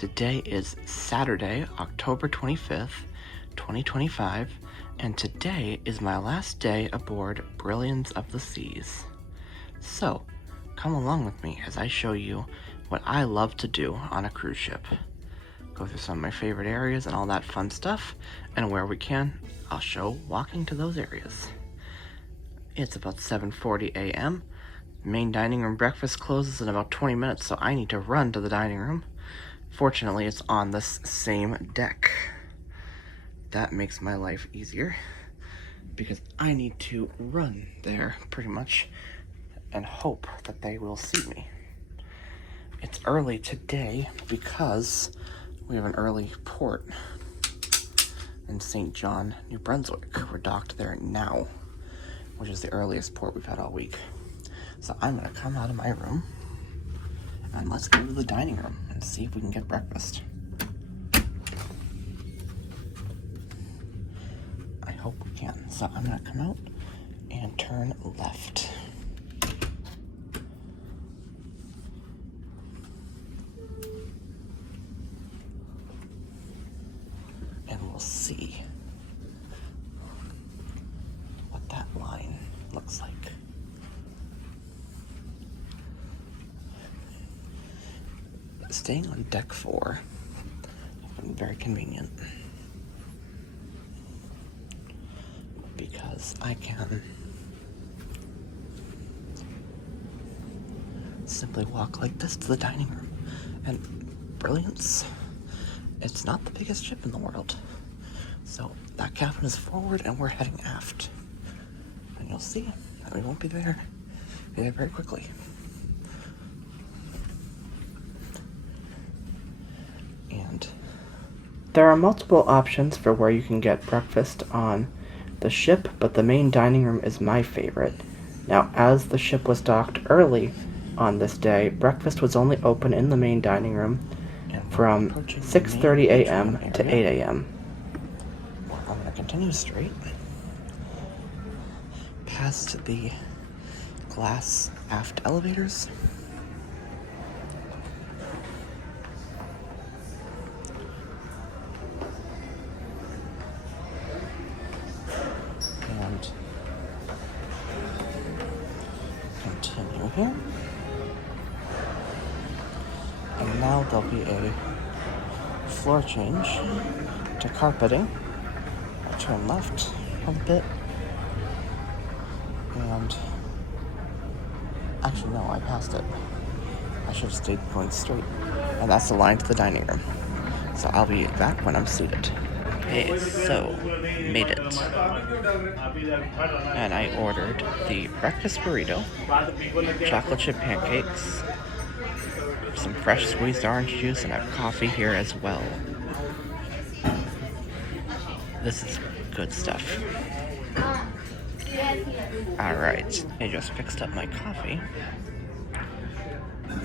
Today is Saturday, October 25th, 2025, and today is my last day aboard Brilliance of the Seas. So, come along with me as I show you what I love to do on a cruise ship. Go through some of my favorite areas and all that fun stuff, and where we can, I'll show walking to those areas. It's about 7:40 a.m. Main dining room breakfast closes in about 20 minutes, so I need to run to the dining room. Fortunately, it's on this same deck. That makes my life easier because I need to run there pretty much and hope that they will see me. It's early today because we have an early port in St. John, New Brunswick. We're docked there now, which is the earliest port we've had all week. So I'm gonna come out of my room and let's go to the dining room and see if we can get breakfast. I hope we can. So I'm gonna come out and turn left. And we'll see what that line looks like. Staying on deck 4 has been very convenient because I can simply walk like this to the dining room. And Brilliance, it's not the biggest ship in the world, so that cabin is forward and we're heading aft, and you'll see that we won't be there very quickly. And there are multiple options for where you can get breakfast on the ship, but the main dining room is my favorite. Now, as the ship was docked early on this day, breakfast was only open in the main dining room from 6:30 a.m. to 8 a.m. I'm going to continue straight past the glass aft elevators. And continue here. And now there'll be a floor change to carpeting. I'll turn left a bit. And actually, no, I passed it. I should have stayed going straight. And that's the line to the dining room. So I'll be back when I'm seated. Okay, so made it. And I ordered the breakfast burrito, chocolate chip pancakes, some fresh squeezed orange juice, and I have coffee here as well. This is good stuff. Alright, I just fixed up my coffee.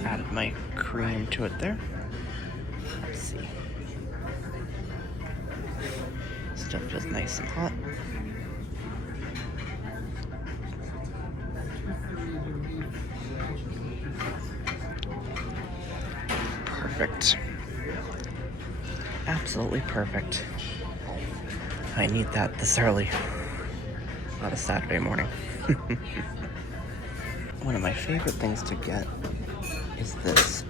Added my cream to it there. Let's see. Still feels nice and hot. Perfect. Absolutely perfect. I need that this early on a Saturday morning. One of my favorite things to get is this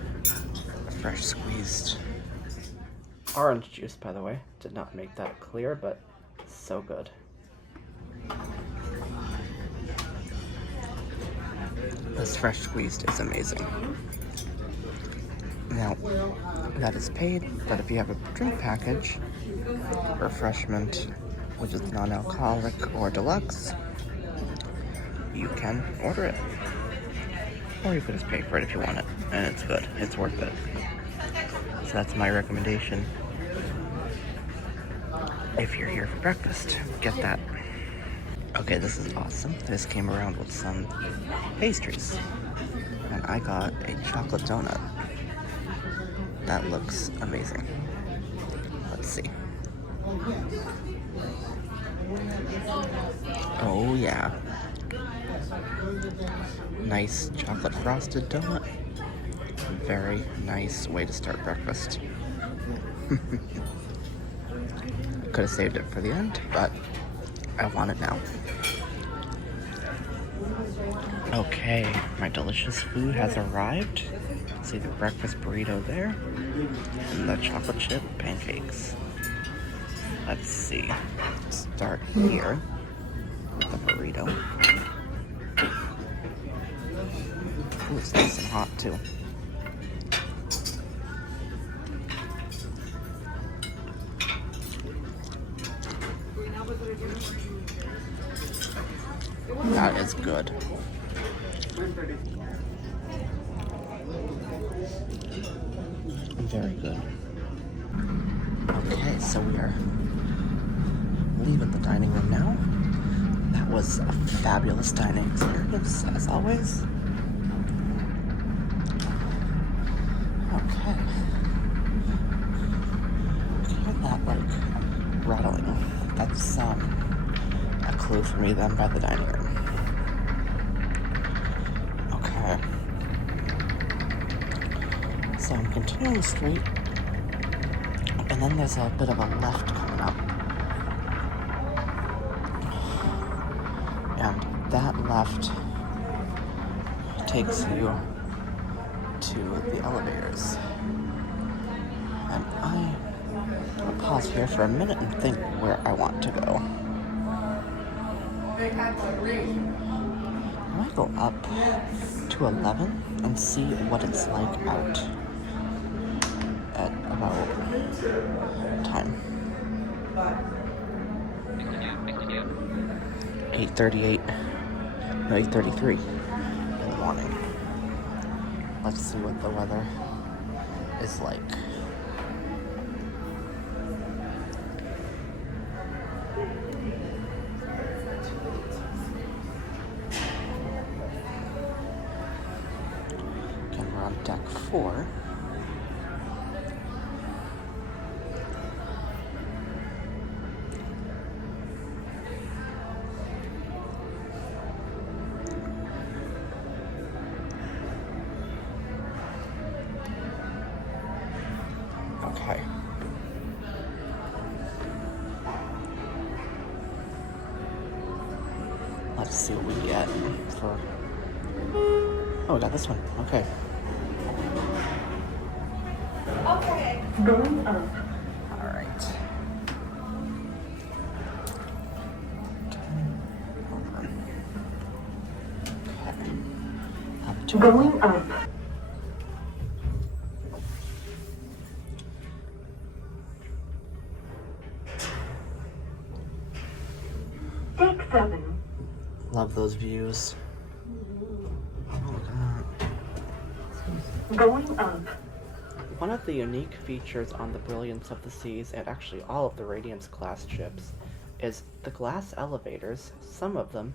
fresh squeezed orange juice, by the way. Did not make that clear, but so good. This fresh squeezed is amazing. Now, that is paid, but if you have a drink package, refreshment, which is non-alcoholic or deluxe, you can order it. Or you could just pay for it if you want it, and it's good. It's worth it. So that's my recommendation. If you're here for breakfast, get that. Okay, this is awesome. This came around with some pastries, and I got a chocolate donut. That looks amazing. Let's see. Oh yeah. Nice chocolate frosted donut. Very nice way to start breakfast. Could have saved it for the end, but I want it now. Okay, my delicious food has arrived. See the breakfast burrito there, and the chocolate chip pancakes. Let's see. Start here with the burrito. Ooh, it's nice and hot too. That is good. Very good. Okay, so we are leaving the dining room now. That was a fabulous dining experience, as always. Okay. Hear that, like, rattling. That's, a clue for me then by the dining room. Okay. So I'm continuing straight, and then there's a bit of a left coming up. And that left takes you to the elevators. And I'll pause here for a minute and think where I want to go. I might go up to 11 and see what it's like out at about time. 8:38, no, 8:33 in the morning. Let's see what the weather is like. Again, we're on deck 4. Okay. Let's see what we get for... Oh, we got this one. Okay. Okay. Going up. All right. Okay. Going up. 6-7. Love those views. Oh, look at that. Going up. One of the unique features on the Brilliance of the Seas, and actually all of the Radiance Class ships, is the glass elevators. Some of them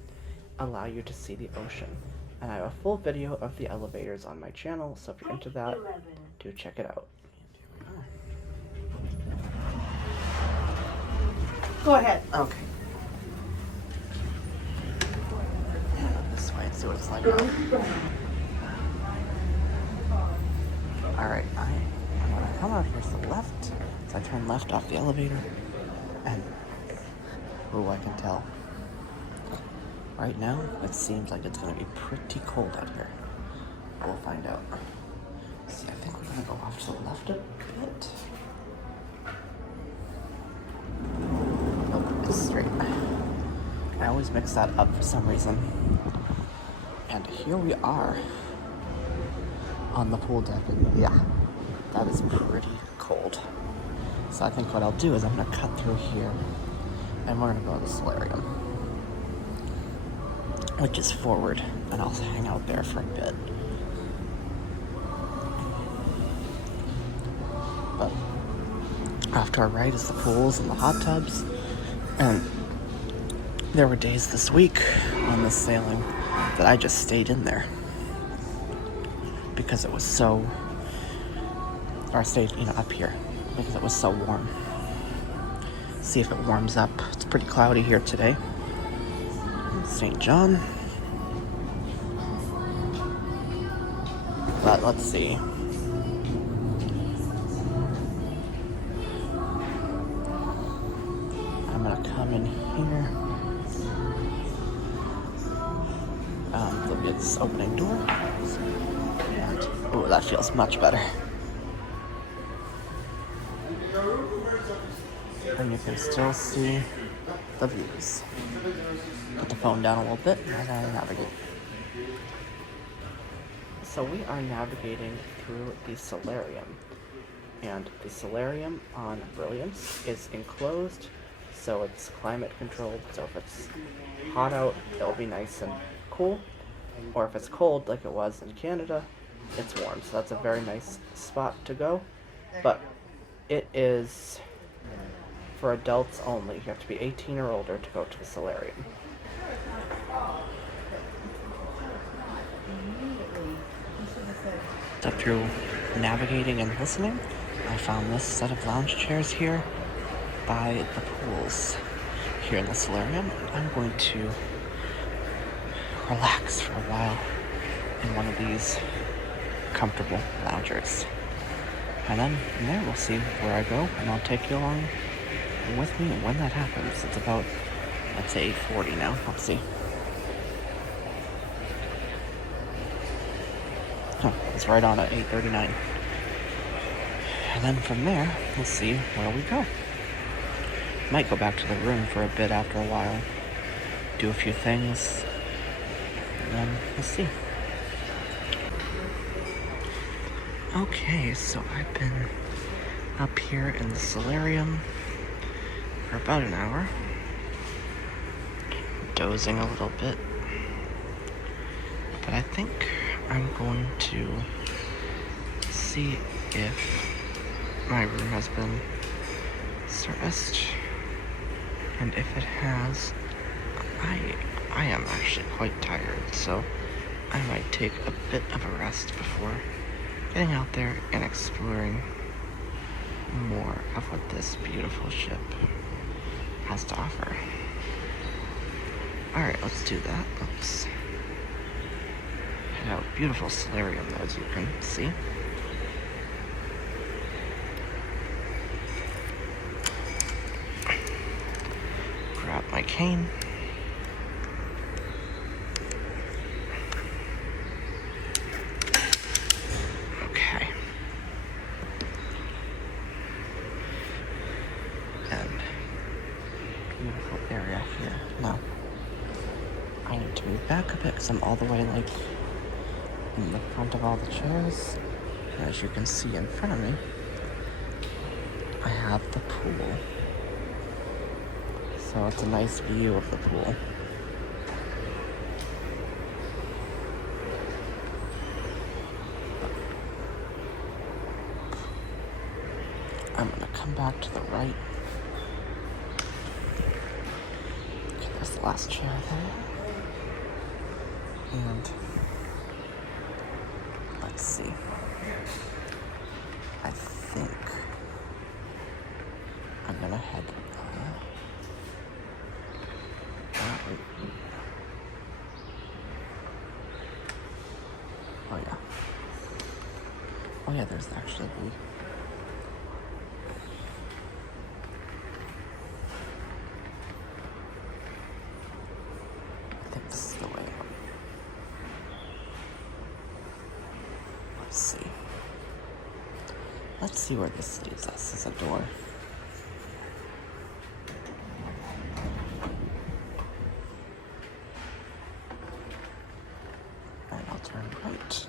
allow you to see the ocean. And I have a full video of the elevators on my channel, so if you're into that, do check it out. Go ahead. Okay. This way and see what it's like now. Alright, when I come out here to the left, so I turn left off the elevator, and I can tell. Right now, it seems like it's going to be pretty cold out here. We'll find out. See, I think we're going to go off to the left a bit. Nope, it's straight. I always mix that up for some reason. And here we are on the pool deck, and yeah, that is pretty cold. So I think what I'll do is I'm going to cut through here, and we're going to go to the Solarium, which is forward, and I'll hang out there for a bit. But off to our right is the pools and the hot tubs, and there were days this week on this sailing that I just stayed in there because it was so, or I stayed, up here because it was so warm. See if it warms up. It's pretty cloudy here today. St. John. But let's see. come in here. There'll be this opening door. And, oh, that feels much better. And you can still see the views. Put the phone down a little bit as I navigate. So we are navigating through the Solarium. And the Solarium on Brilliance is enclosed, so it's climate controlled. So if it's hot out, it'll be nice and cool. Or if it's cold, like it was in Canada, it's warm. So that's a very nice spot to go. But it is for adults only. You have to be 18 or older to go to the Solarium. So through navigating and listening, I found this set of lounge chairs here by the pools here in the Solarium. I'm going to relax for a while in one of these comfortable loungers. And then from there we'll see where I go, and I'll take you along with me when that happens. It's about, I'd say 8:40 now. Let's see. Oh, it's right on at 8:39. And then from there, we'll see where we go. Might go back to the room for a bit after a while, do a few things, and then we'll see. Okay, so I've been up here in the Solarium for about an hour, dozing a little bit, but I think I'm going to see if my room has been serviced, and if it has, I am actually quite tired, so I might take a bit of a rest before getting out there and exploring more of what this beautiful ship has to offer. Alright, let's do that. Let's head out. Beautiful Solarium, as you can see. Grab my cane. Okay. And beautiful area here. Now, I need to move back a bit because I'm all the way like in the front of all the chairs. And as you can see in front of me, I have the pool. So it's a nice view of the pool. I'm gonna come back to the right. Okay, there's the last chair there. And let's see. I think I'm gonna head Oh yeah, there's actually the I think this is the way out. Let's see where this leads us. There's a door. And I'll turn right.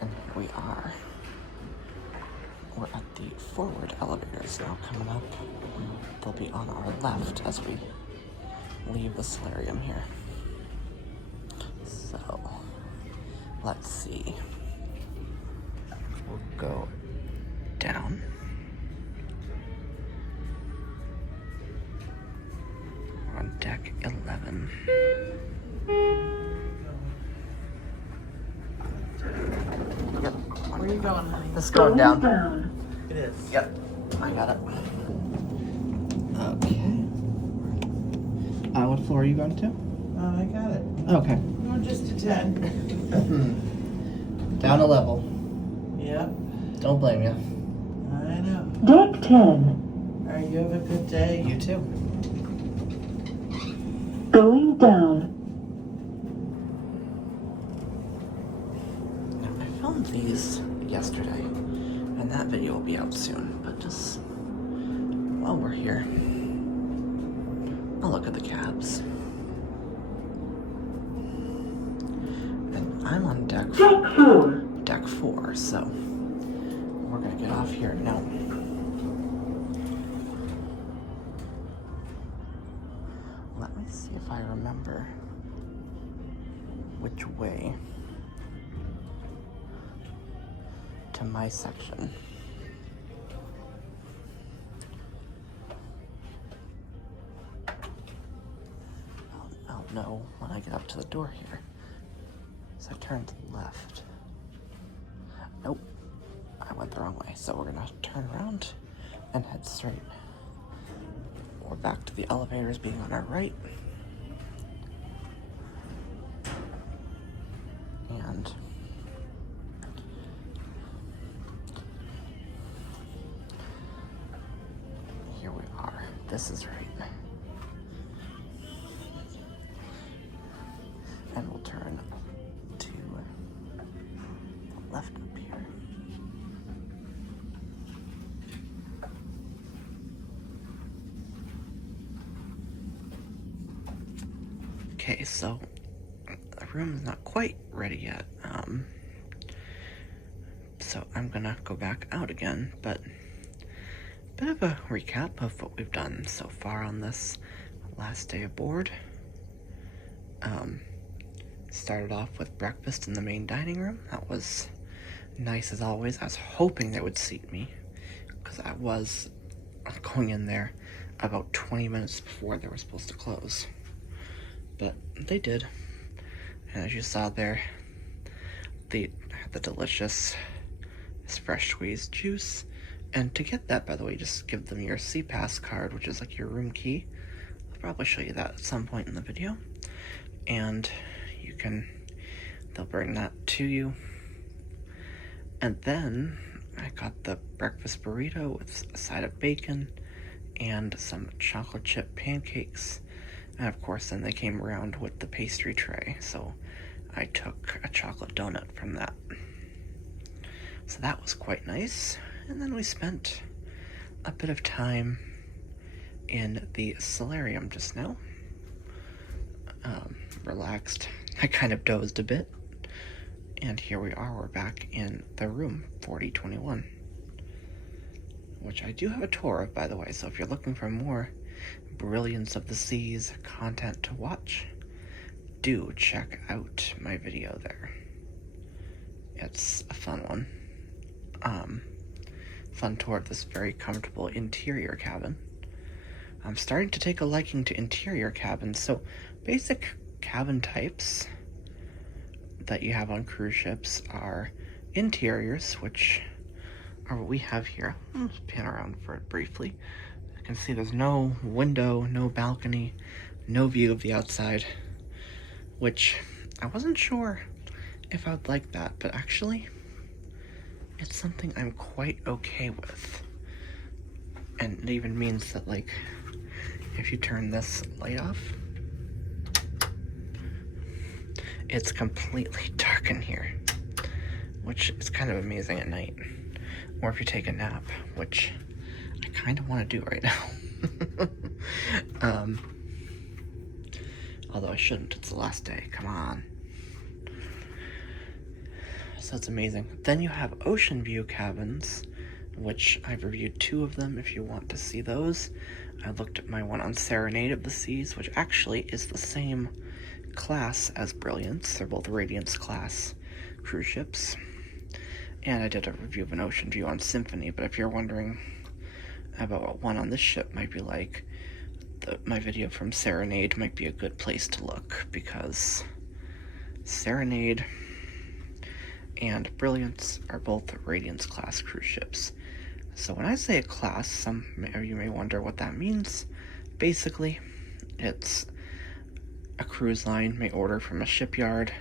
And here we are. We're at the forward elevators now coming up. They'll be on our left as we leave the Solarium here. So, let's see. We'll go down. We're on deck 11. Yep. Where are you going, honey? Let's go down. It is. Yep. I got it. Okay. What floor are you going to? Oh, I got it. Okay. No, just a 10. Down a level. Yep. Don't blame you. I know. Deck 10. All right, you have a good day. You too. going down. Now, I filmed these yesterday, and that video will be out soon, but just while we're here, I'll look at the cabs. And I'm on deck 4, so we're gonna get off here now. Let me see if I remember which way to my section. I'll know when I get up to the door here. So I turned to the left. Nope, I went the wrong way. So we're gonna turn around and head straight. We're back to the elevators being on our right. And here we are. This is right. And we'll turn to the left up here. Okay, so the room is not quite ready yet. So I'm gonna go back out again, but a bit of a recap of what we've done so far on this last day aboard. Started off with breakfast in the main dining room. That was nice as always. I was hoping they would seat me, because I was going in there about 20 minutes before they were supposed to close. But they did. And as you saw there, they had the delicious fresh squeezed juice. And to get that, by the way, just give them your C-Pass card, which is like your room key. I'll probably show you that at some point in the video. And they'll bring that to you. And then I got the breakfast burrito with a side of bacon and some chocolate chip pancakes. And of course, then they came around with the pastry tray. So I took a chocolate donut from that. So that was quite nice. And then we spent a bit of time in the Solarium just now. Relaxed. I kind of dozed a bit. And here we are, we're back in the room 4021. Which I do have a tour of, by the way, so if you're looking for more Brilliance of the Seas content to watch, do check out my video there. It's a fun one. Fun tour of this very comfortable interior cabin. I'm starting to take a liking to interior cabins, so basic cabin types that you have on cruise ships are interiors, which are what we have here. I'll just pan around for it briefly. You can see there's no window, no balcony, no view of the outside, which I wasn't sure if I would like that, but actually it's something I'm quite okay with. And it even means that, like, if you turn this light off, it's completely dark in here, which is kind of amazing at night. Or if you take a nap, which I kind of want to do right now. Although I shouldn't, it's the last day, come on. So it's amazing. Then you have ocean view cabins, which I've reviewed 2 of them if you want to see those. I looked at my one on Serenade of the Seas, which actually is the same class as Brilliance. They're both Radiance Class cruise ships. And I did a review of an ocean view on Symphony, but if you're wondering about what one on this ship might be like, my video from Serenade might be a good place to look, because Serenade and Brilliance are both Radiance Class cruise ships. So when I say a class, some of you may wonder what that means. Basically, it's a cruise line may order from a shipyard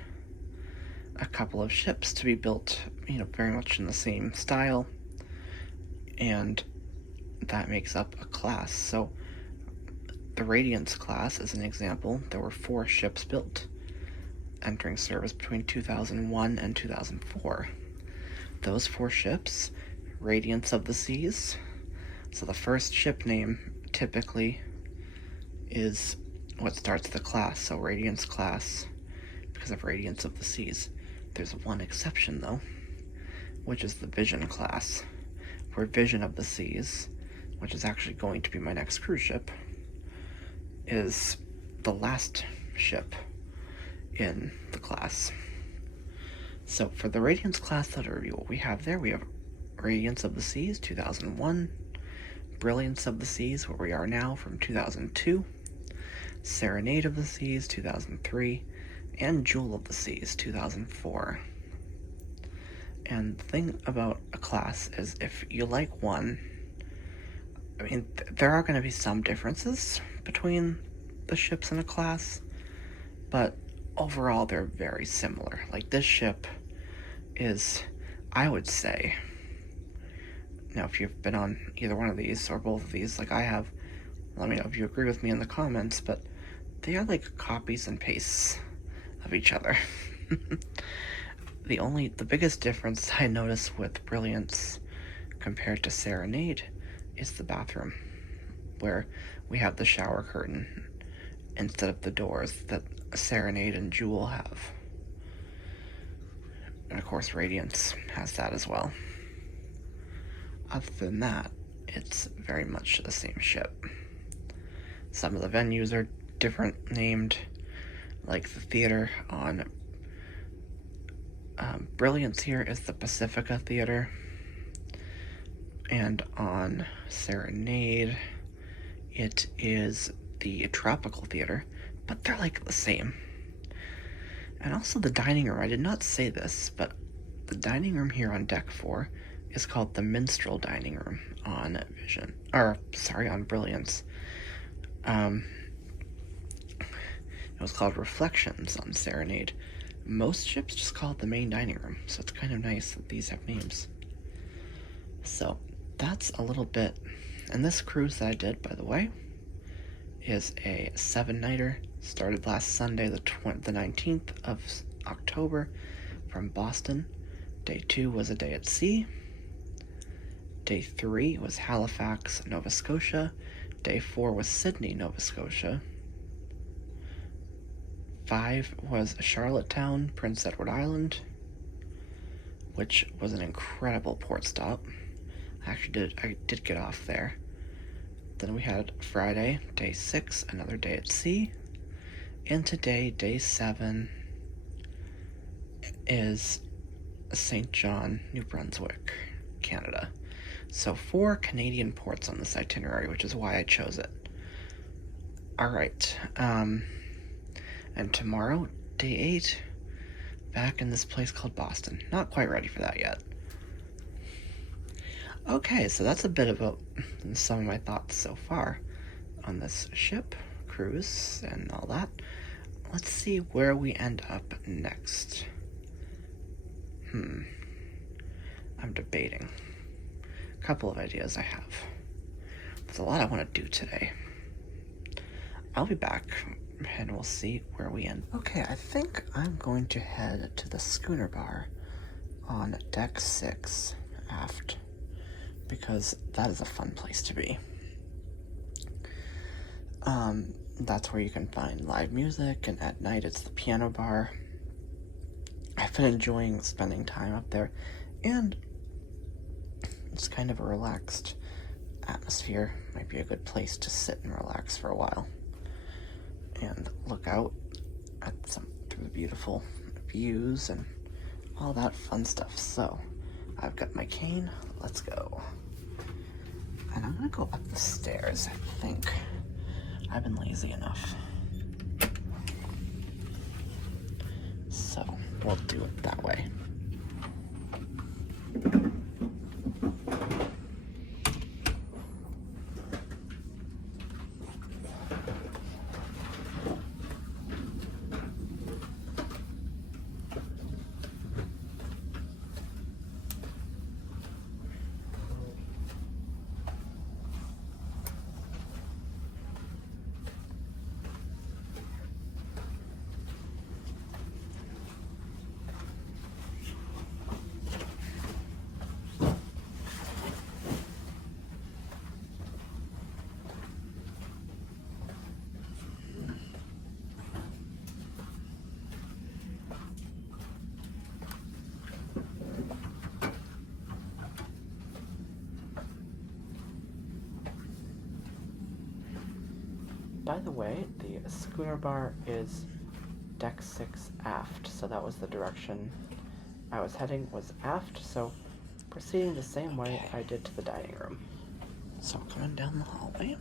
a couple of ships to be built, very much in the same style, and that makes up a class. So the Radiance Class, as an example, there were 4 ships built, entering service between 2001 and 2004. Those 4 ships, Radiance of the Seas. So the first ship name typically is what starts the class, so Radiance Class, because of Radiance of the Seas. There's one exception, though, which is the Vision Class, where Vision of the Seas, which is actually going to be my next cruise ship, is the last ship in the class. So for the Radiance Class letter review, what we have there, we have Radiance of the Seas 2001, Brilliance of the Seas, where we are now, from 2002, Serenade of the Seas 2003, and Jewel of the Seas 2004. And the thing about a class is, if you like one, I mean, there are going to be some differences between the ships in a class, but overall they're very similar. Like, this ship is, I would say, now if you've been on either one of these or both of these like I have, let me know if you agree with me in the comments, but they are like copies and pastes of each other. The biggest difference I notice with Brilliance compared to Serenade is the bathroom, where we have the shower curtain instead of the doors that Serenade and Jewel have. And of course Radiance has that as well. Other than that, it's very much the same ship. Some of the venues are different named, like the theater on Brilliance here is the Pacifica Theater, and on Serenade it is the Tropical Theater, but they're like the same. And also the dining room, I did not say this, but the dining room here on Deck 4 is called the Minstrel Dining Room on on Brilliance. It was called Reflections on Serenade. Most ships just call it the main dining room, so it's kind of nice that these have names. So that's a little bit. And this cruise that I did, by the way, is a 7-nighter. Started last Sunday, the 19th of October, from Boston. Day 2 was a day at sea. Day 3 was Halifax, Nova Scotia. Day 4 was Sydney, Nova Scotia. 5 was Charlottetown, Prince Edward Island, which was an incredible port stop. I did get off there. Then we had Friday, day 6, another day at sea. And today, day 7, is St. John, New Brunswick, Canada. So 4 Canadian ports on this itinerary, which is why I chose it. Alright, and tomorrow, day 8, back in this place called Boston. Not quite ready for that yet. Okay, so that's a bit about some of my thoughts so far on this ship, cruise, and all that. Let's see where we end up next. I'm debating. A couple of ideas I have. There's a lot I want to do today. I'll be back, and we'll see where we end. Okay, I think I'm going to head to the schooner bar on deck 6 aft, because that is a fun place to be. That's where you can find live music, and at night it's the piano bar. I've been enjoying spending time up there, and it's kind of a relaxed atmosphere. Might be a good place to sit and relax for a while and look out at through the beautiful views and all that fun stuff. So I've got my cane, let's go. And I'm gonna go up the stairs, I think. I've been lazy enough. So we'll do it that way. By the way, the schooner bar is deck 6 aft, so that was the direction I was heading, was aft, so proceeding the same way I did to the dining room. So I'm coming down the hallway.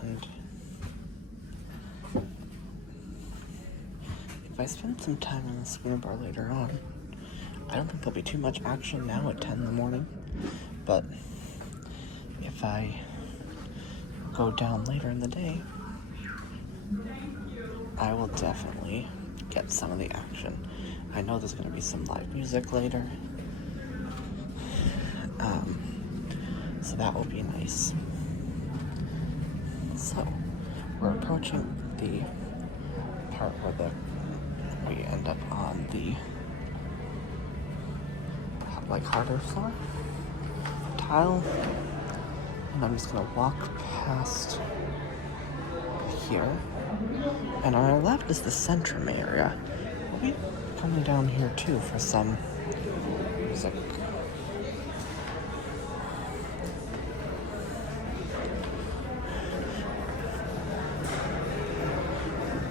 And if I spend some time in the schooner bar later on, I don't think there'll be too much action now at 10 in the morning, but if I go down later in the day, I will definitely get some of the action. I know there's going to be some live music later, so that will be nice. So, we're approaching the part where we end up on the harder floor tile, and I'm just gonna walk past here, and on our left is the Centrum area. We'll be coming down here too for some music.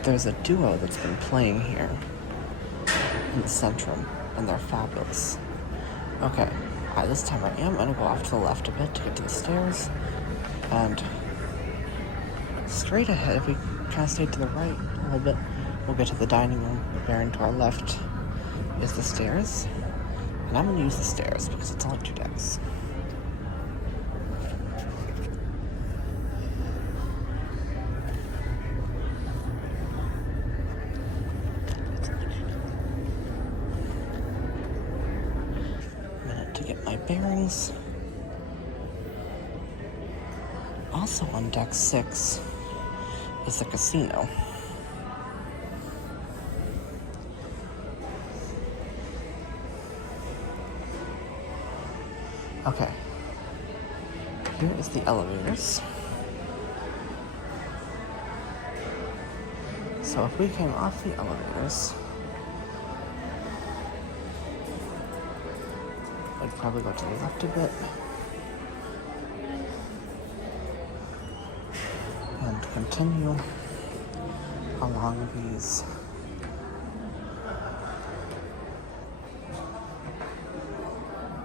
There's a duo that's been playing here in the Centrum, and they're fabulous. Okay, this time I am going to go off to the left a bit to get to the stairs, and straight ahead, if we kind of stay to the right a little bit, we'll get to the dining room. Bearing to our left is the stairs, and I'm going to use the stairs because it's only 2 decks. Bearings. Also on deck 6 is the casino. Okay. Here is the elevators. So if we came off the elevators, I'd probably go to the left a bit and continue along these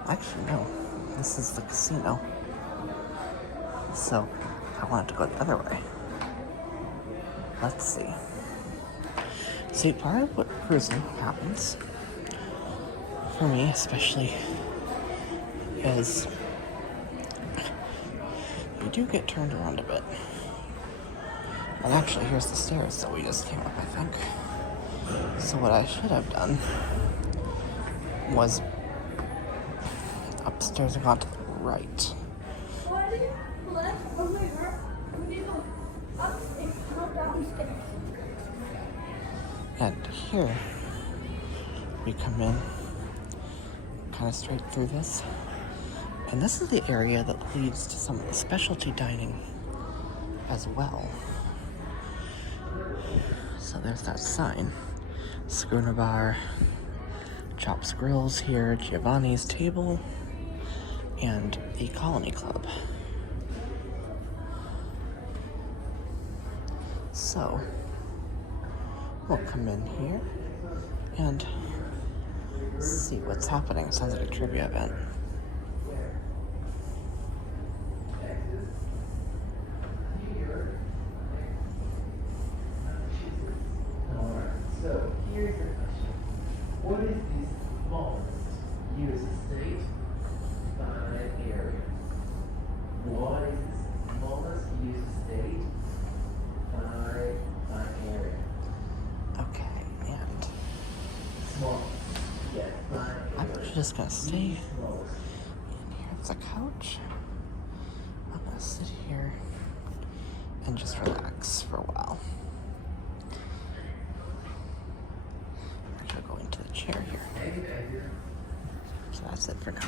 actually no, this is the casino, so I want it to go the other way. Let's see. See, part of what cruising happens for me especially is you do get turned around a bit. And actually, here's the stairs that we just came up, I think. So what I should have done was upstairs and gone to the right. And here, we come in kind of straight through this. And this is the area that leads to some of the specialty dining as well. So there's that sign. Schooner Bar, Chops Grills here, Giovanni's Table, and the Colony Club. So, we'll come in here and see what's happening. Sounds like a trivia event. So, here's your question. What is the smallest used estate by area? What is the smallest used estate by area? Okay, and Smallest. Yes, by I'm area. just gonna stay in Smallest. here. It's a couch. I'm gonna sit here and just relax for a while. Go into the chair here. So that's it for now.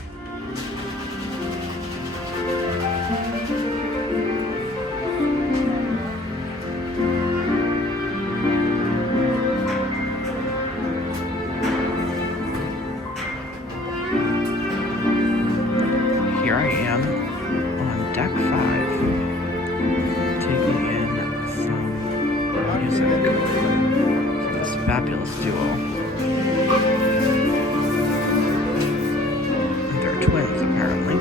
Here fabulous duo. They're twins, apparently.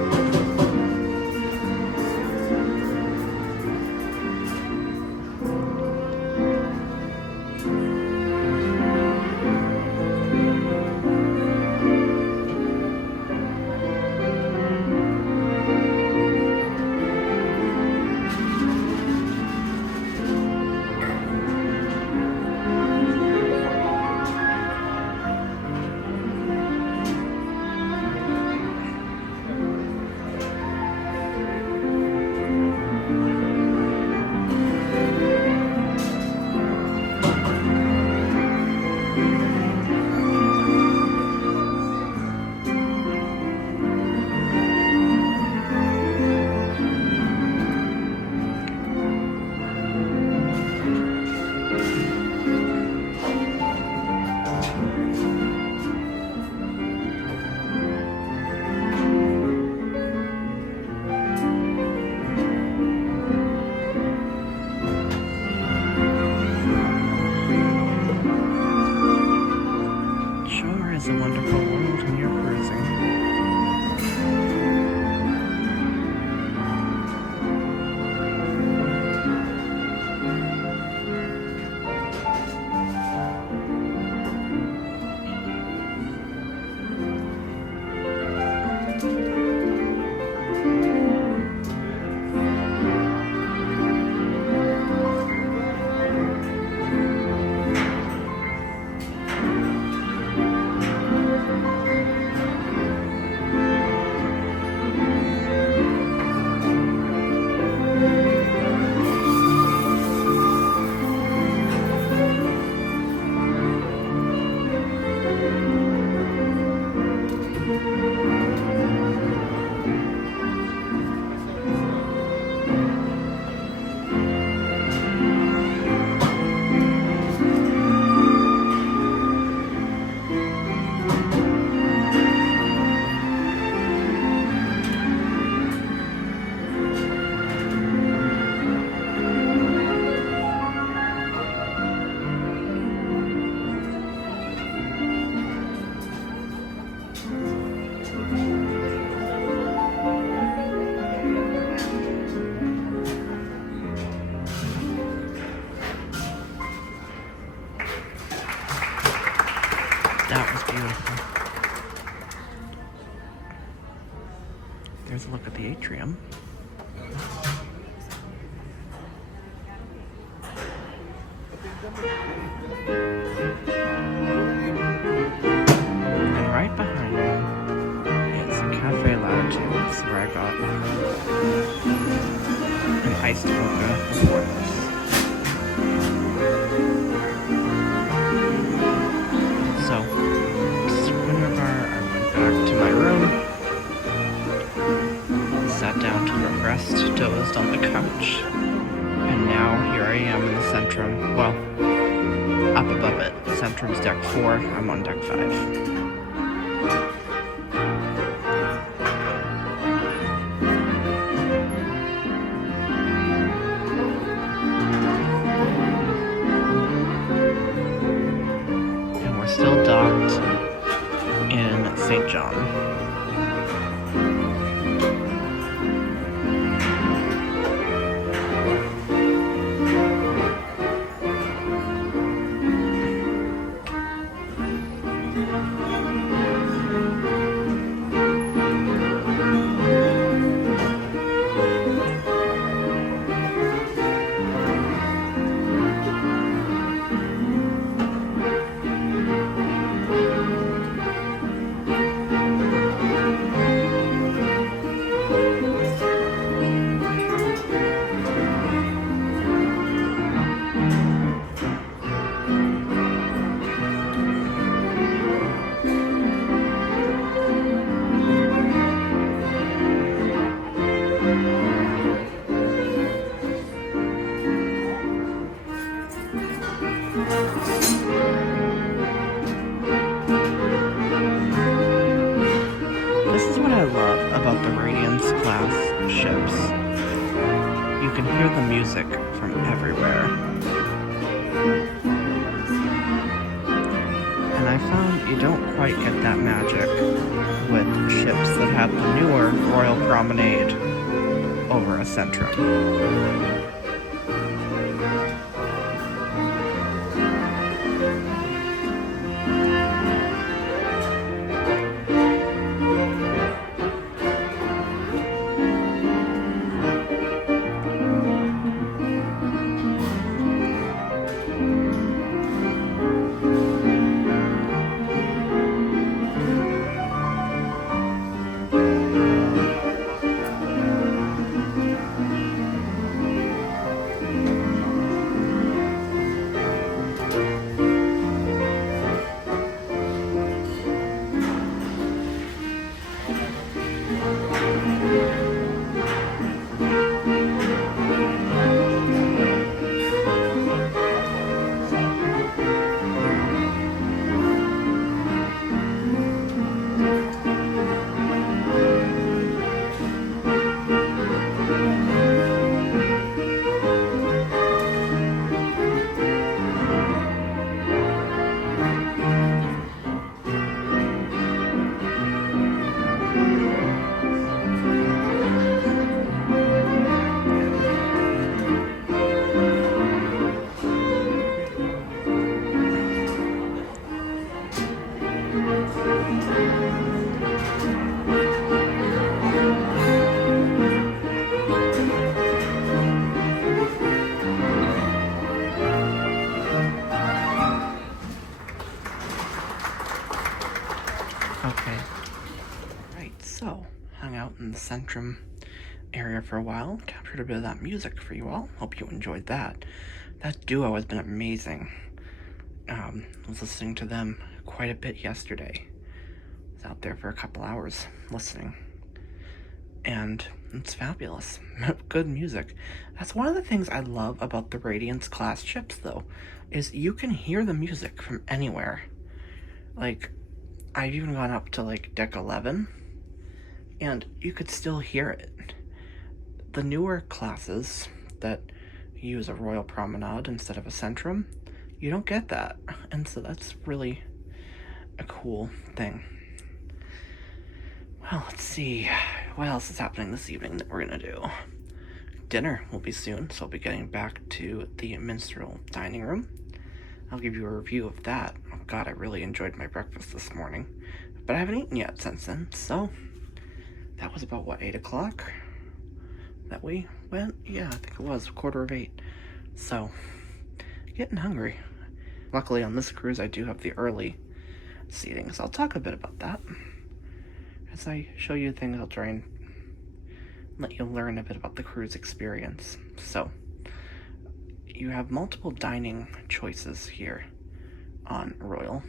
It's a wonderful world when you're cruising. That was beautiful. There's a look at the atrium. And right behind me is Cafe Latitudes, where I got an iced mocha before this. So, whenever I went back to my room, sat down, took a rest, dozed on the couch, and now here I am in the Centrum. Well, up above it. Centrum's deck 4, I'm on deck 5. Still docked in St. John. This is what I love about the Radiance Class ships. You can hear the music from everywhere. I found you don't quite get that magic with ships that have the newer Royal Promenade over a Centrum. Okay. Right, so hung out in the Centrum area for a while, captured a bit of that music for you all. Hope you enjoyed that. That duo has been amazing. I was listening to them quite a bit yesterday. I was out there for a couple hours listening. And it's fabulous. Good music. That's one of the things I love about the Radiance Class ships, though, is you can hear the music from anywhere. Like, I've even gone up to, like, deck 11, and you could still hear it. The newer classes that use a Royal Promenade instead of a Centrum, you don't get that. And so that's really a cool thing. Well, let's see. What else is happening this evening that we're gonna do? Dinner will be soon, so I'll be getting back to the minstrel dining room. I'll give you a review of that. Oh god, I really enjoyed my breakfast this morning. But I haven't eaten yet since then, so that was about, what, 8 o'clock that we went? Yeah, I think it was, 7:45. So, getting hungry. Luckily on this cruise I do have the early seating, so I'll talk a bit about that. As I show you things, I'll try and let you learn a bit about the cruise experience. So, you have multiple dining choices here on Royal.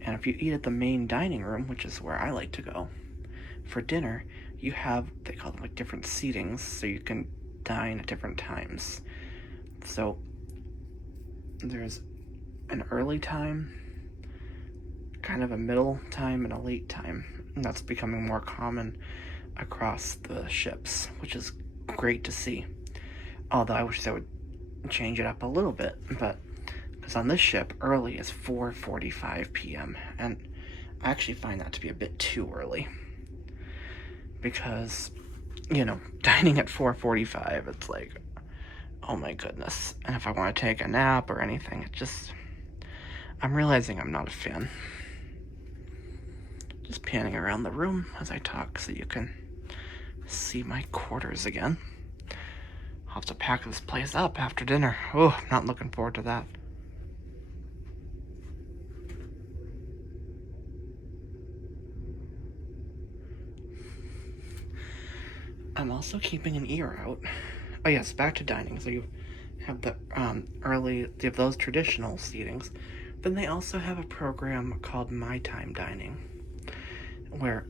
And if you eat at the main dining room, which is where I like to go, for dinner, you have, they call them like different seatings, so you can dine at different times. So, there's an early time, kind of a middle time, and a late time. And that's becoming more common across the ships, which is great to see. Although I wish they would change it up a little bit, but because on this ship, early is 4:45 p.m., and I actually find that to be a bit too early. Because, you know, dining at 4:45, it's like, oh my goodness. And if I want to take a nap or anything, it just, I'm realizing I'm not a fan. Just panning around the room as I talk so you can see my quarters again. I'll have to pack this place up after dinner. Oh, I'm not looking forward to that. I'm also keeping an ear out. Oh yes, back to dining. So you have the you have those traditional seatings. Then they also have a program called My Time Dining, where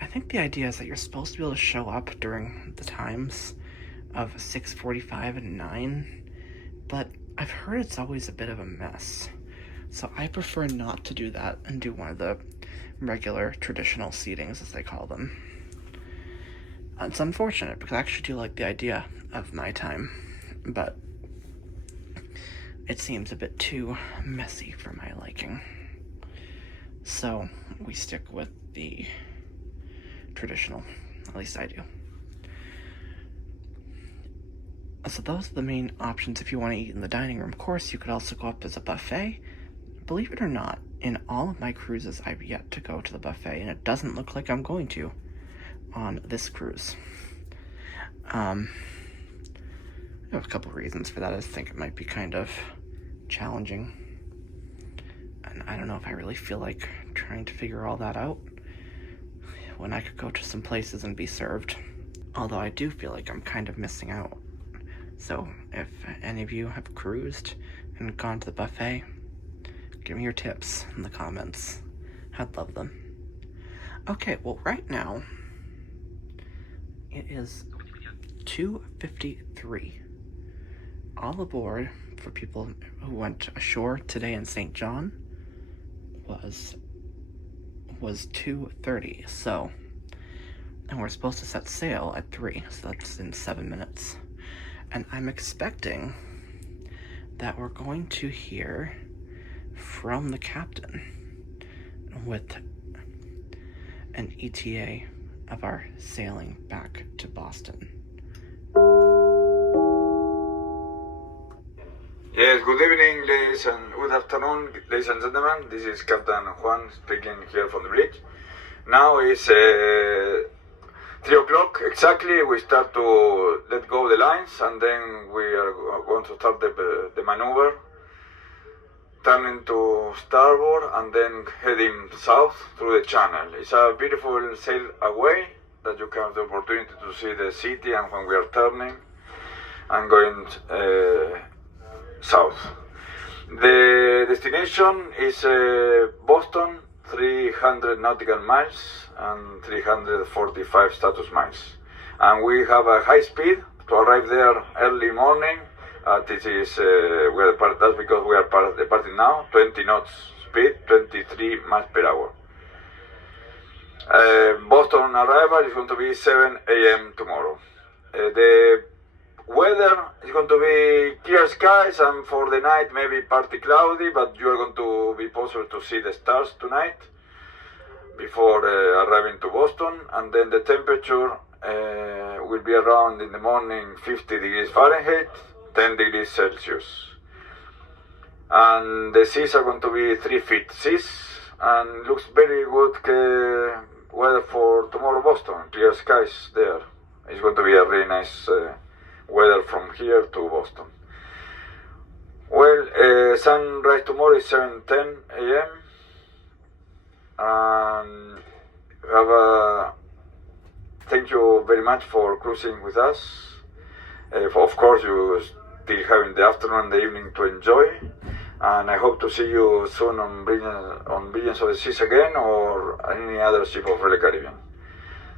I think the idea is that you're supposed to be able to show up during the times of 6:45 and 9, but I've heard it's always a bit of a mess. So I prefer not to do that and do one of the regular traditional seatings, as they call them. It's unfortunate because I actually do like the idea of My Time, but it seems a bit too messy for my liking. So we stick with the traditional, at least I do. So those are the main options if you want to eat in the dining room. Of course, you could also go up as a buffet. Believe it or not, in all of my cruises, I've yet to go to the buffet, and it doesn't look like I'm going to on this cruise. I have a couple reasons for that. I just think it might be kind of challenging, and I don't know if I really feel like trying to figure all that out when I could go to some places and be served. Although I do feel like I'm kind of missing out. So if any of you have cruised and gone to the buffet, give me your tips in the comments. I'd love them. Okay, well right now it is 2:53. All aboard for people who went ashore today in St. John was 2:30. So, and we're supposed to set sail at 3, so that's in 7 minutes. And I'm expecting that we're going to hear from the captain with an ETA of our sailing back to Boston. Yes, good evening, ladies, and good afternoon, ladies and gentlemen. This is Captain Juan speaking here from the bridge. Now it's 3 o'clock exactly. We start to let go the lines, and then we are going to start the maneuver, turning to starboard and then heading south through the channel. It's a beautiful sail away that you can have the opportunity to see the city, and when we are turning and going south. The destination is Boston, 300 nautical miles and 345 status miles. And we have a high speed to arrive there early morning. This is that's because we are departing now, 20 knots speed, 23 miles per hour. Boston arrival is going to be 7 a.m. tomorrow. The weather is going to be clear skies, and for the night maybe partly cloudy, but you are going to be possible to see the stars tonight before arriving to Boston. And then the temperature will be around in the morning 50 degrees Fahrenheit, 10 degrees Celsius. And the seas are going to be 3 feet seas, and looks very good weather for tomorrow Boston, clear skies there. It's going to be a really nice weather from here to Boston. Well, sunrise tomorrow is 7:10 a.m. And thank you very much for cruising with us. Of course, you still having the afternoon and the evening to enjoy. And I hope to see you soon on Brilliance of the Seas again, or any other ship of Royal Caribbean.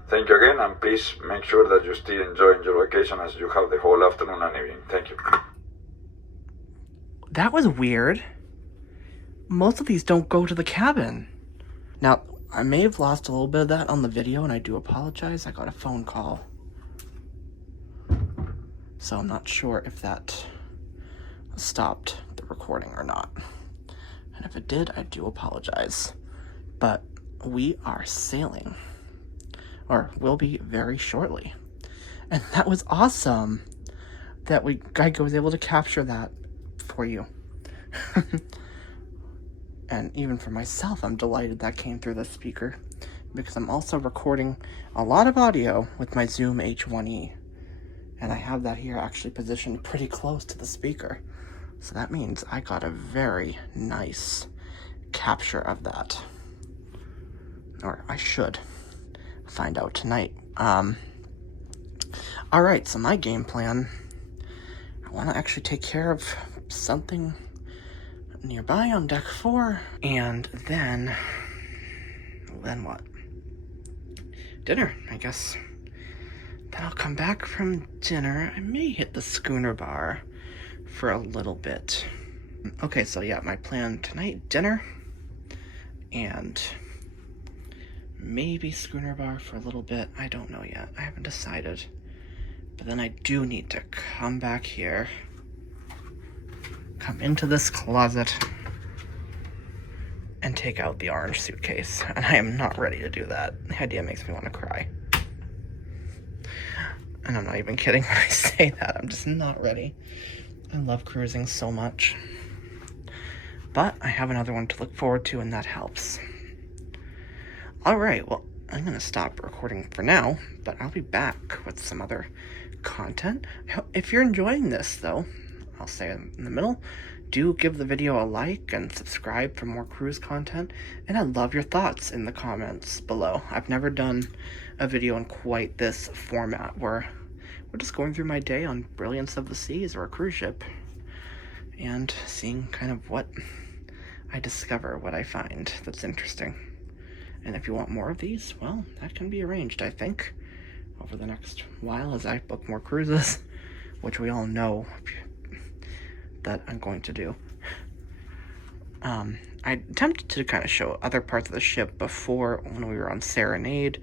Thank you again, and please make sure that you still enjoy your vacation as you have the whole afternoon and evening. Thank you. That was weird. Most of these don't go to the cabin. Now, I may have lost a little bit of that on the video, and I do apologize. I got a phone call. So I'm not sure if that stopped the recording or not. And if it did, I do apologize. But we are sailing. Or will be very shortly. And that was awesome that I was able to capture that for you. And even for myself, I'm delighted that came through the speaker, because I'm also recording a lot of audio with my Zoom H1E. And I have that here actually positioned pretty close to the speaker. So that means I got a very nice capture of that. Or I should find out tonight. Alright, so my game plan, I want to actually take care of something nearby on deck 4, and then what? Dinner, I guess. Then I'll come back from dinner. I may hit the schooner bar for a little bit. Okay, so yeah, my plan tonight, dinner, and maybe schooner bar for a little bit. I don't know yet. I haven't decided. But then I do need to come back here come into this closet and take out the orange suitcase. And I am not ready to do that. The idea makes me want to cry. And I'm not even kidding when I say that. I'm just not ready. I love cruising so much. But I have another one to look forward to, and that helps. Alright, well, I'm going to stop recording for now, but I'll be back with some other content. If you're enjoying this, though, I'll say it in the middle, do give the video a like and subscribe for more cruise content, and I'd love your thoughts in the comments below. I've never done a video in quite this format where we're just going through my day on Brilliance of the Seas or a cruise ship and seeing kind of what I discover, what I find that's interesting. And if you want more of these, well, that can be arranged, I think, over the next while as I book more cruises, which we all know that I'm going to do. I attempted to kind of show other parts of the ship before when we were on Serenade,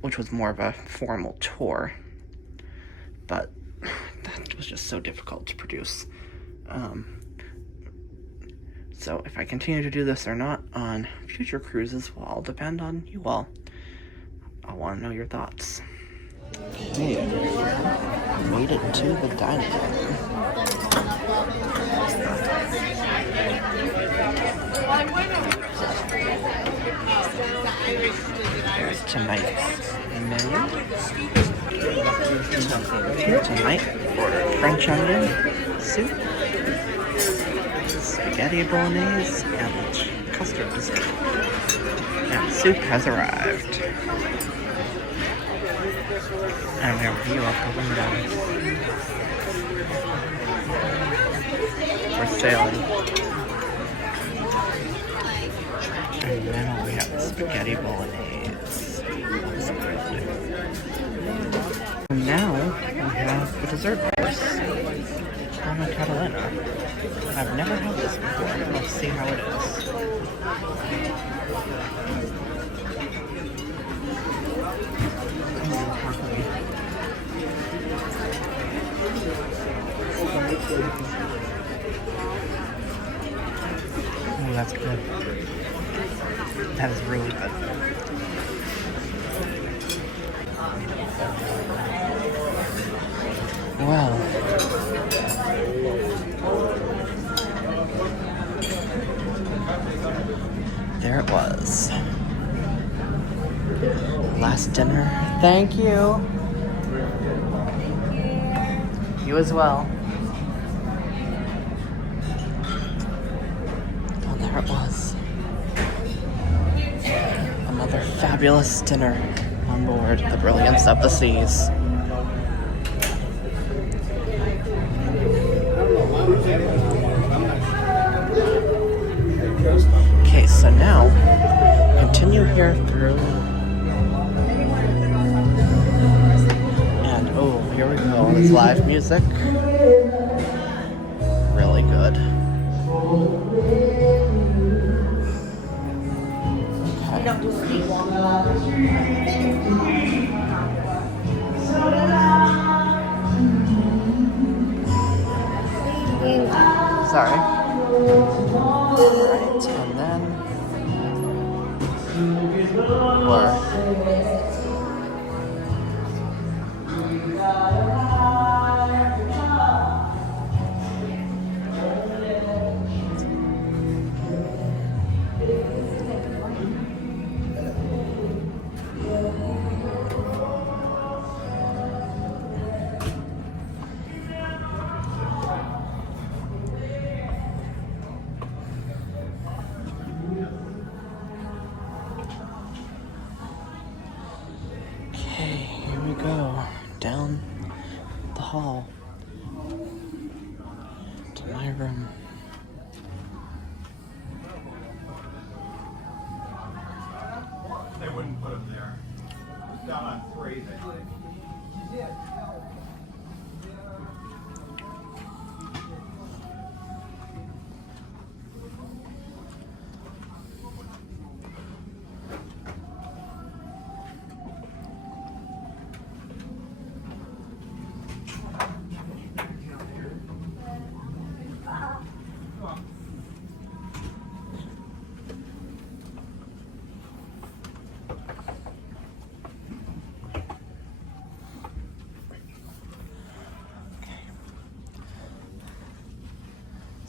which was more of a formal tour, but that was just so difficult to produce. So if I continue to do this or not on future cruises will all depend on you all. I want to know your thoughts. Okay, made it to the dining room. There's tonight's menu. Tonight, ordered French onion soup, spaghetti bolognese, and custard dessert. And soup has arrived. And we have a view out the window. We're sailing. And then we have the spaghetti bolognese. And now we have the dessert course. From Catalina. I've never had this before. Let's see how it is. Oh, that's good. That is really good. Well, there it was. Last dinner. Thank you. You as well. Oh, there it was. Another fabulous dinner on board the Brilliance of the Seas. Okay, so now continue here through. And oh, here we go. There's live music. Really good. Sorry. Alright, and then okay, here we go. Down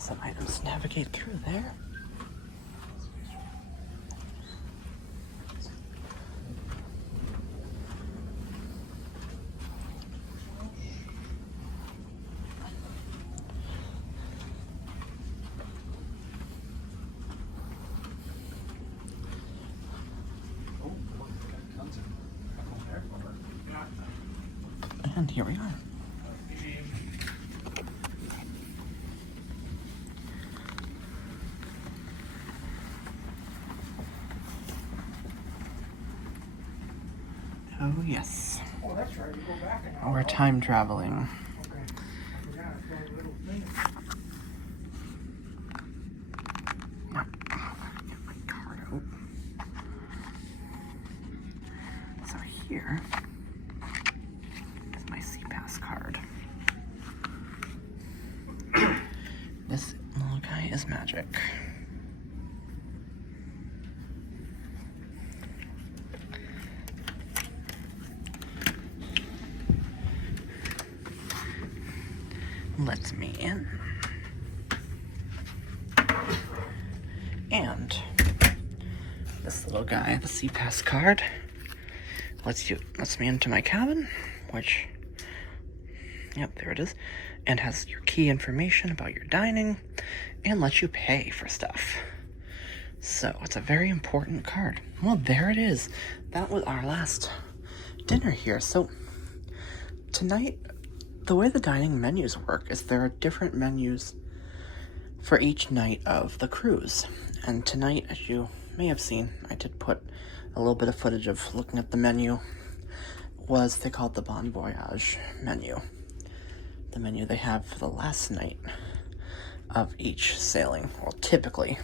some items to navigate through there. And here we are. Oh yes. Oh, that's right. You go back and We're time traveling. Okay. I forgot I filled a little thing. Yep. Get my card out. So here is my C-Pass card. This little guy is magic. Lets me in. And this little guy, the C-Pass card, lets me into my cabin, which, yep, there it is, and has your key information about your dining, and lets you pay for stuff. So it's a very important card. Well, there it is. That was our last dinner here. So tonight, the way the dining menus work is there are different menus for each night of the cruise. And tonight, as you may have seen, I did put a little bit of footage of looking at the menu, was they call it the Bon Voyage menu. The menu they have for the last night of each sailing. Well, typically.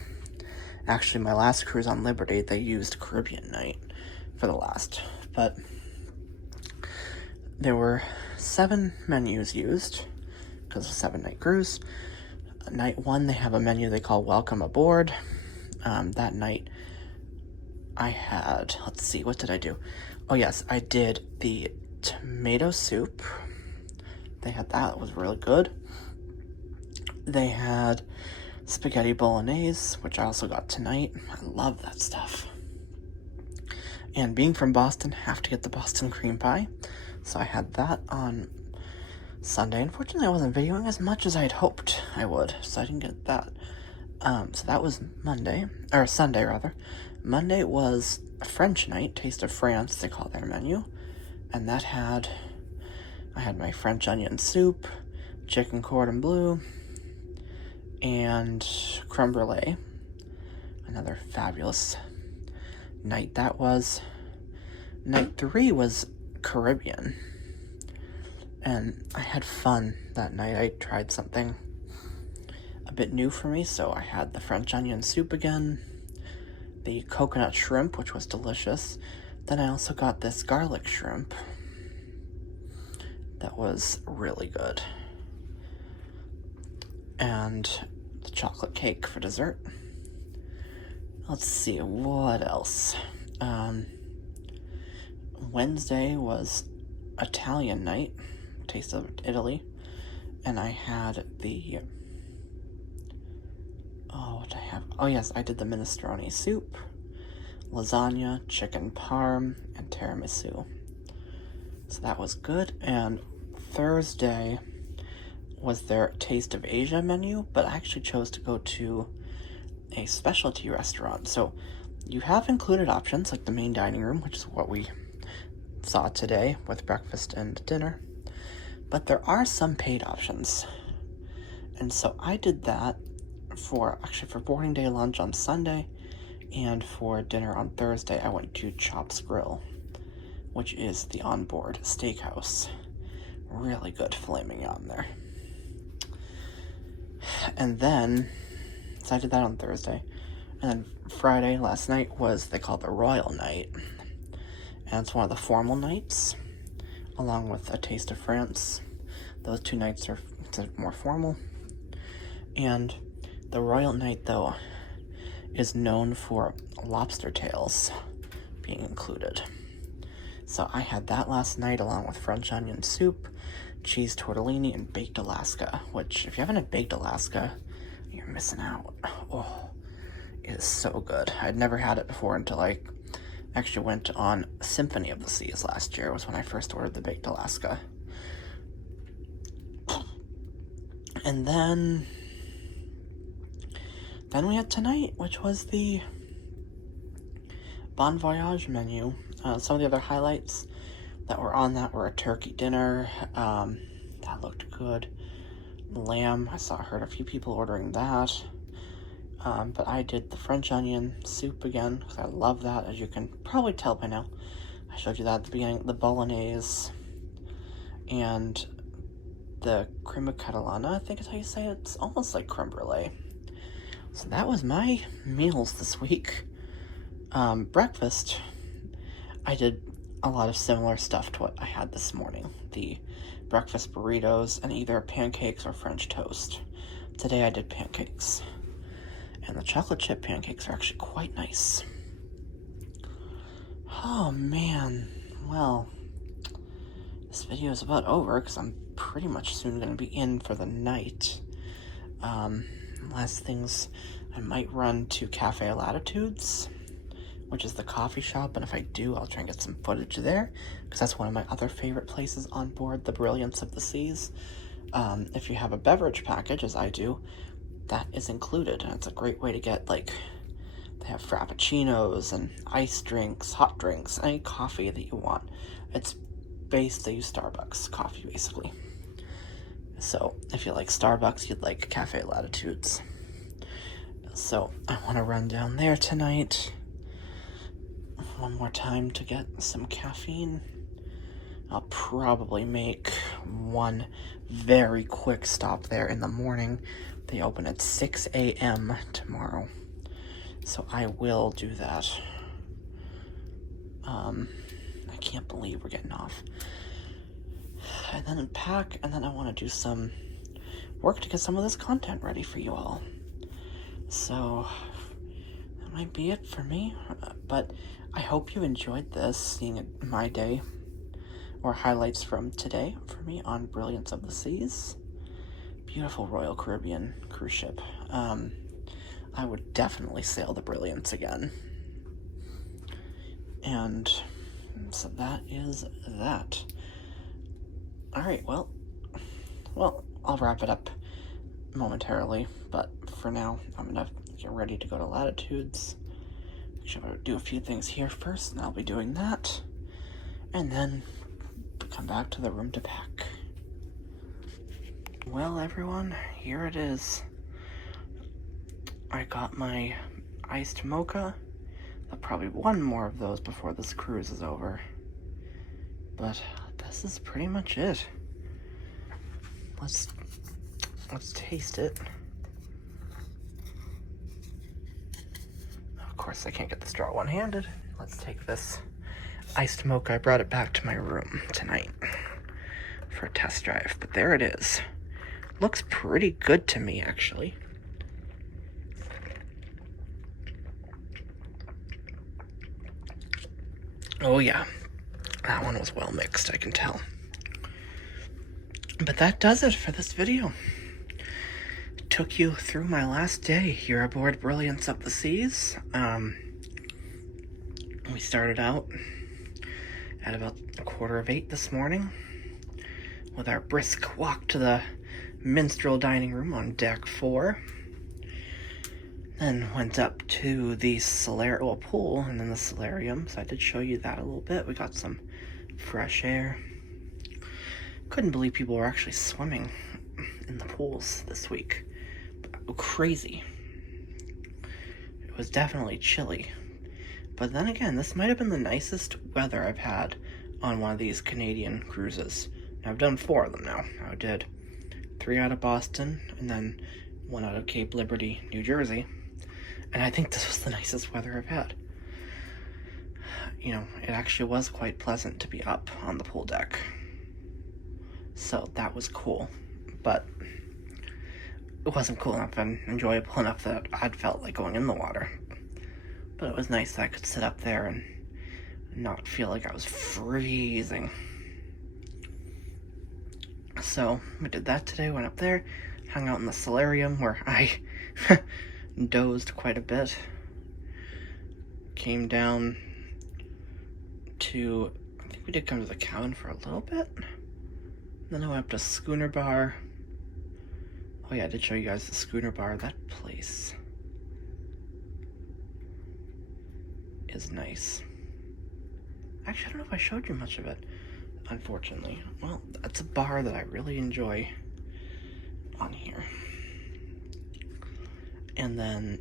Actually, my last cruise on Liberty, they used Caribbean night for the last. But there were 7 menus used, because it's a 7-night cruise. Night 1, they have a menu they call Welcome Aboard. That night, I had, let's see, what did I do? Oh yes, I did the tomato soup. They had that, it was really good. They had spaghetti bolognese, which I also got tonight. I love that stuff. And being from Boston, have to get the Boston cream pie. So I had that on Sunday. Unfortunately, I wasn't videoing as much as I had hoped I would, so I didn't get that. So that was Sunday rather. Monday was a French night, Taste of France, they call their menu. And that I had my French onion soup, chicken cordon bleu, and creme brulee. Another fabulous night that was. Night 3 was Caribbean, and I had fun that night. I tried something a bit new for me, so I had the French onion soup again, the coconut shrimp, which was delicious. Then I also got this garlic shrimp that was really good, and the chocolate cake for dessert. Let's see, what else? Wednesday was Italian night, Taste of Italy, and I had the, what did I have? Oh yes, I did the minestrone soup, lasagna, chicken parm, and tiramisu. So that was good. And Thursday was their Taste of Asia menu, but I actually chose to go to a specialty restaurant. So you have included options like the main dining room, which is what we saw today with breakfast and dinner, but there are some paid options. And so I did that for boarding day lunch on Sunday, and for dinner on Thursday I went to Chop's Grill, which is the onboard steakhouse. Really good filet mignon there. And then, so I did that on Thursday. And then Friday, last night, was, they call it the Royal Night. And it's one of the formal nights, along with a Taste of France. Those 2 nights are considered more formal. And the Royal Night, though, is known for lobster tails being included. So I had that last night along with French onion soup, cheese tortellini, and baked Alaska, which, if you haven't had baked Alaska, you're missing out. Oh, it is so good. I'd never had it before until I actually went on Symphony of the Seas last year. Was when I first ordered the Baked Alaska. And then we had tonight, which was the Bon Voyage menu. Some of the other highlights that were on that were a turkey dinner. That looked good. Lamb, heard a few people ordering that. But I did the French onion soup again, because I love that, as you can probably tell by now. I showed you that at the beginning. The bolognese and the crema catalana, I think is how you say it. It's almost like creme brulee. So that was my meals this week. Breakfast, I did a lot of similar stuff to what I had this morning. The breakfast burritos and either pancakes or French toast. Today I did pancakes. And the chocolate chip pancakes are actually quite nice. Oh man, well, this video is about over because I'm pretty much soon going to be in for the night. Last things, I might run to Cafe Latitudes, which is the coffee shop, and if I do, I'll try and get some footage there, because that's one of my other favorite places on board the Brilliance of the Seas. If you have a beverage package, as I do, that is included, and it's a great way to get, like, they have frappuccinos and iced drinks, hot drinks, any coffee that you want. It's based, they use Starbucks coffee, basically. So, if you like Starbucks, you'd like Cafe Latitudes. So, I want to run down there tonight one more time to get some caffeine. I'll probably make one very quick stop there in the morning. They open at 6 a.m. tomorrow, so I will do that. I can't believe we're getting off. And then unpack, and then I want to do some work to get some of this content ready for you all. So that might be it for me, but I hope you enjoyed this, seeing my day, or highlights from today for me on Brilliance of the Seas. Beautiful Royal Caribbean cruise ship. I would definitely sail the Brilliance again. And so that is that. Alright, well, I'll wrap it up momentarily, but for now, I'm gonna get ready to go to Latitudes. Actually, I'm gonna do a few things here first, and I'll be doing that. And then come back to the room to pack. Well, everyone, here it is. I got my iced mocha. I'll probably one more of those before this cruise is over. But this is pretty much it. Let's taste it. Of course, I can't get the straw one-handed. Let's take this iced mocha. I brought it back to my room tonight for a test drive, but there it is. Looks pretty good to me, actually. Oh yeah, that one was well mixed, I can tell. But that does it for this video. Took you through my last day here aboard Brilliance of the Seas. We started out at about 7:45 this morning with our brisk walk to the minstrel dining room on deck 4. Then went up to the pool and then the Solarium, so I did show you that a little bit. We got some fresh air. Couldn't believe people were actually swimming in the pools this week. Crazy. It was definitely chilly. But then again, this might have been the nicest weather I've had on one of these Canadian cruises. I've done 4 of them now. I did 3 out of Boston, and then 1 out of Cape Liberty, New Jersey. And I think this was the nicest weather I've had. You know, it actually was quite pleasant to be up on the pool deck. So that was cool. But it wasn't cool enough and enjoyable enough that I'd felt like going in the water. But it was nice that I could sit up there and not feel like I was freezing. So we did that today, went up there, hung out in the Solarium, where I dozed quite a bit. Came down to, I think we did come to the cabin for a little bit. Then I went up to Schooner Bar. Oh yeah, I did show you guys the Schooner Bar. That place is nice. Actually, I don't know if I showed you much of it, unfortunately. Well, that's a bar that I really enjoy on here. And then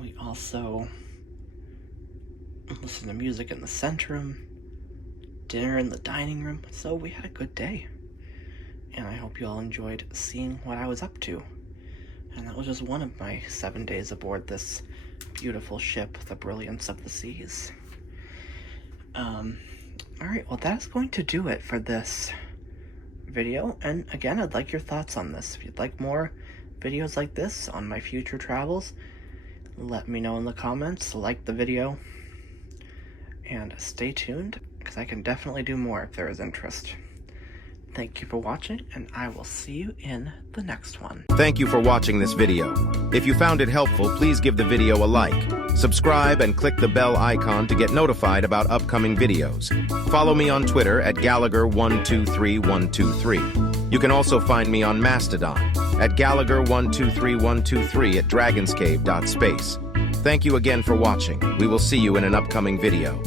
we also listened to music in the Centrum, dinner in the dining room, so we had a good day. And I hope you all enjoyed seeing what I was up to. And that was just one of my 7 days aboard this beautiful ship, the Brilliance of the Seas. Alright, well that's going to do it for this video. And again, I'd like your thoughts on this. If you'd like more videos like this on my future travels, let me know in the comments, like the video, and stay tuned, because I can definitely do more if there is interest. Thank you for watching, and I will see you in the next one. Thank you for watching this video. If you found it helpful, please give the video a like, subscribe, and click the bell icon to get notified about upcoming videos. Follow me on Twitter at Gallagher123123. You can also find me on Mastodon at Gallagher123123 at dragonscave.space. Thank you again for watching. We will see you in an upcoming video.